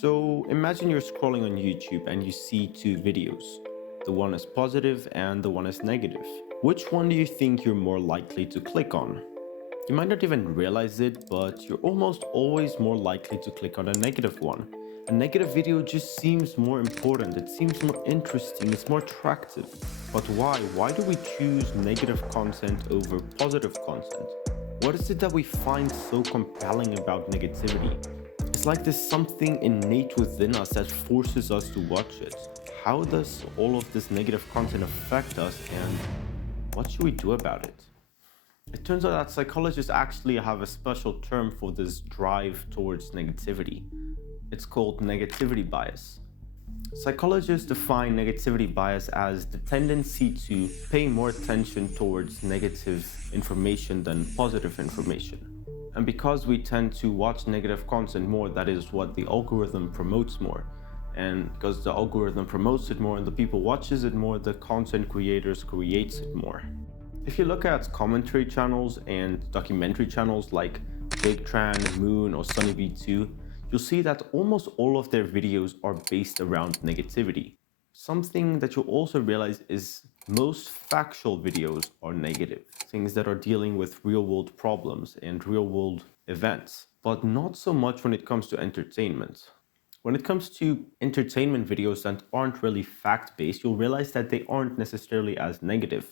So imagine you're scrolling on YouTube and you see two videos. The one is positive and the one is negative. Which one do you think you're more likely to click on? You might not even realize it, but you're almost always more likely to click on a negative one. A negative video just seems more important, it seems more interesting, it's more attractive. But why? Why do we choose negative content over positive content? What is it that we find so compelling about negativity? It's like there's something innate within us that forces us to watch it. How does all of this negative content affect us, and what should we do about it? It turns out that psychologists actually have a special term for this drive towards negativity. It's called negativity bias. Psychologists define negativity bias as the tendency to pay more attention towards negative information than positive information. And because we tend to watch negative content more, that is what the algorithm promotes more. And because the algorithm promotes it more and the people watches it more, the content creators creates it more. If you look at commentary channels and documentary channels like Jake Tran, Moon, or Sunny V2, you'll see that almost all of their videos are based around negativity. Something that you'll also realize is most factual videos are negative, things that are dealing with real world problems and real world events, but not so much when it comes to entertainment. When it comes to entertainment videos that aren't really fact-based, you'll realize that they aren't necessarily as negative.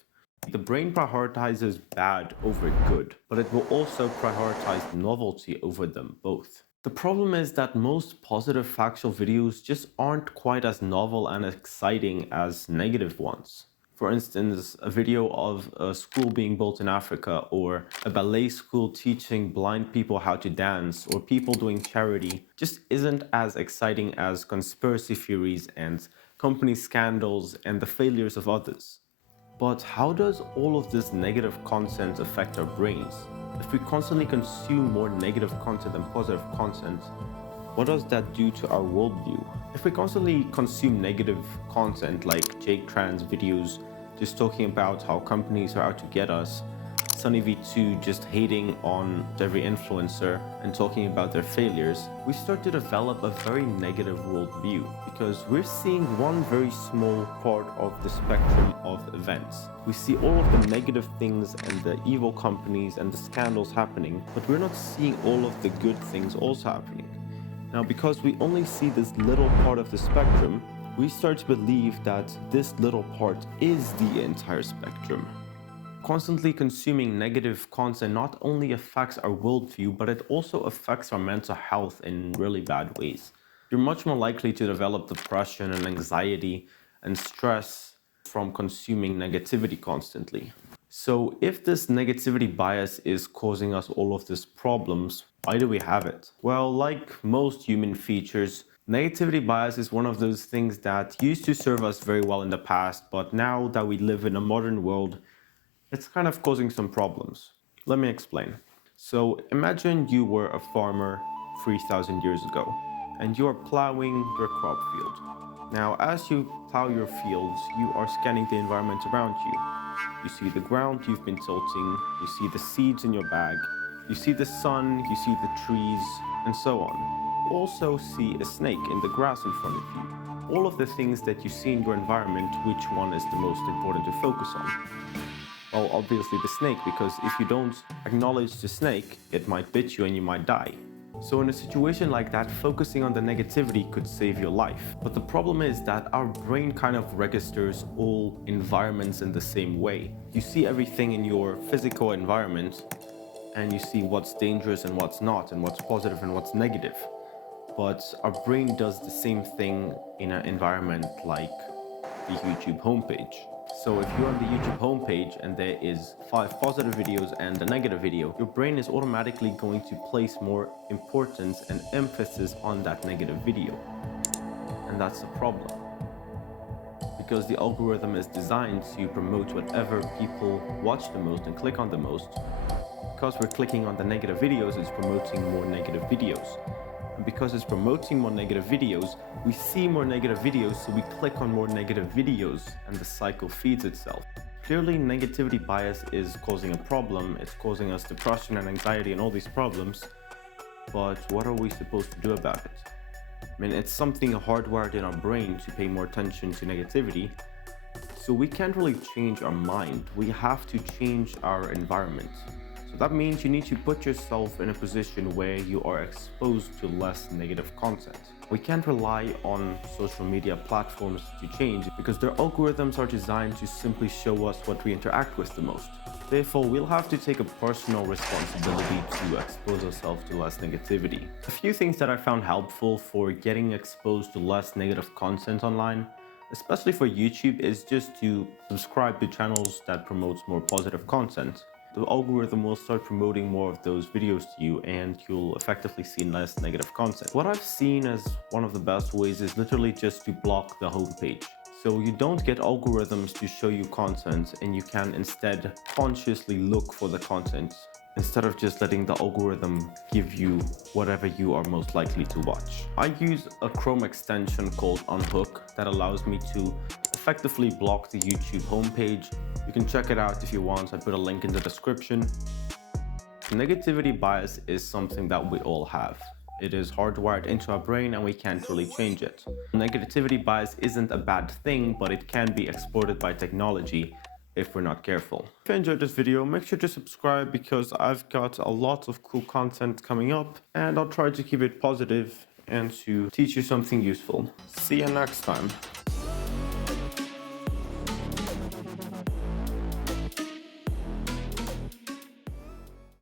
The brain prioritizes bad over good, but it will also prioritize novelty over them both. The problem is that most positive factual videos just aren't quite as novel and exciting as negative ones. For instance, a video of a school being built in Africa, or a ballet school teaching blind people how to dance, or people doing charity just isn't as exciting as conspiracy theories and company scandals and the failures of others. But how does all of this negative content affect our brains? If we constantly consume more negative content than positive content, what does that do to our worldview? If we constantly consume negative content like Jake Tran's videos just talking about how companies are out to get us, Sunny V2 just hating on every influencer and talking about their failures, we start to develop a very negative worldview because we're seeing one very small part of the spectrum of events. We see all of the negative things and the evil companies and the scandals happening, but we're not seeing all of the good things also happening. Now, because we only see this little part of the spectrum, we start to believe that this little part is the entire spectrum. Constantly consuming negative content not only affects our worldview, but it also affects our mental health in really bad ways. You're much more likely to develop depression and anxiety and stress from consuming negativity constantly. So if this negativity bias is causing us all of these problems, why do we have it? Well, like most human features, negativity bias is one of those things that used to serve us very well in the past, but now that we live in a modern world, it's kind of causing some problems. Let me explain. So imagine you were a farmer 3,000 years ago and you are plowing your crop field. Now, as you plow your fields, you are scanning the environment around you. You see the ground you've been tilting, you see the seeds in your bag, you see the sun, you see the trees, and so on. You also see a snake in the grass in front of you. All of the things that you see in your environment, which one is the most important to focus on? Well, obviously the snake, because if you don't acknowledge the snake, it might bit you and you might die. So in a situation like that, focusing on the negativity could save your life. But the problem is that our brain kind of registers all environments in the same way. You see everything in your physical environment, and you see what's dangerous and what's not, and what's positive and what's negative. But our brain does the same thing in an environment like the YouTube homepage. So if you're on the YouTube homepage and there is 5 positive videos and a negative video, your brain is automatically going to place more importance and emphasis on that negative video. And that's the problem. Because the algorithm is designed to promote whatever people watch the most and click on the most. Because we're clicking on the negative videos, it's promoting more negative videos. And because it's promoting more negative videos, we see more negative videos, so we click on more negative videos, and the cycle feeds itself. Clearly, negativity bias is causing a problem. It's causing us depression and anxiety and all these problems. But what are we supposed to do about it? I mean, it's something hardwired in our brain to pay more attention to negativity. So we can't really change our mind. We have to change our environment. So that means you need to put yourself in a position where you are exposed to less negative content. We can't rely on social media platforms to change because their algorithms are designed to simply show us what we interact with the most. Therefore, we'll have to take a personal responsibility to expose ourselves to less negativity. A few things that I found helpful for getting exposed to less negative content online, especially for YouTube, is just to subscribe to channels that promotes more positive content. The algorithm will start promoting more of those videos to you and you'll effectively see less negative content. What I've seen as one of the best ways is literally just to block the homepage. So you don't get algorithms to show you content and you can instead consciously look for the content instead of just letting the algorithm give you whatever you are most likely to watch. I use a Chrome extension called Unhook that allows me to effectively block the YouTube homepage. You can check it out if you want. I put a link in the description. Negativity bias is something that we all have. It is hardwired into our brain and we can't really change it. Negativity bias isn't a bad thing, but it can be exploited by technology if we're not careful. If you enjoyed this video, make sure to subscribe because I've got a lot of cool content coming up and I'll try to keep it positive and to teach you something useful. See you next time.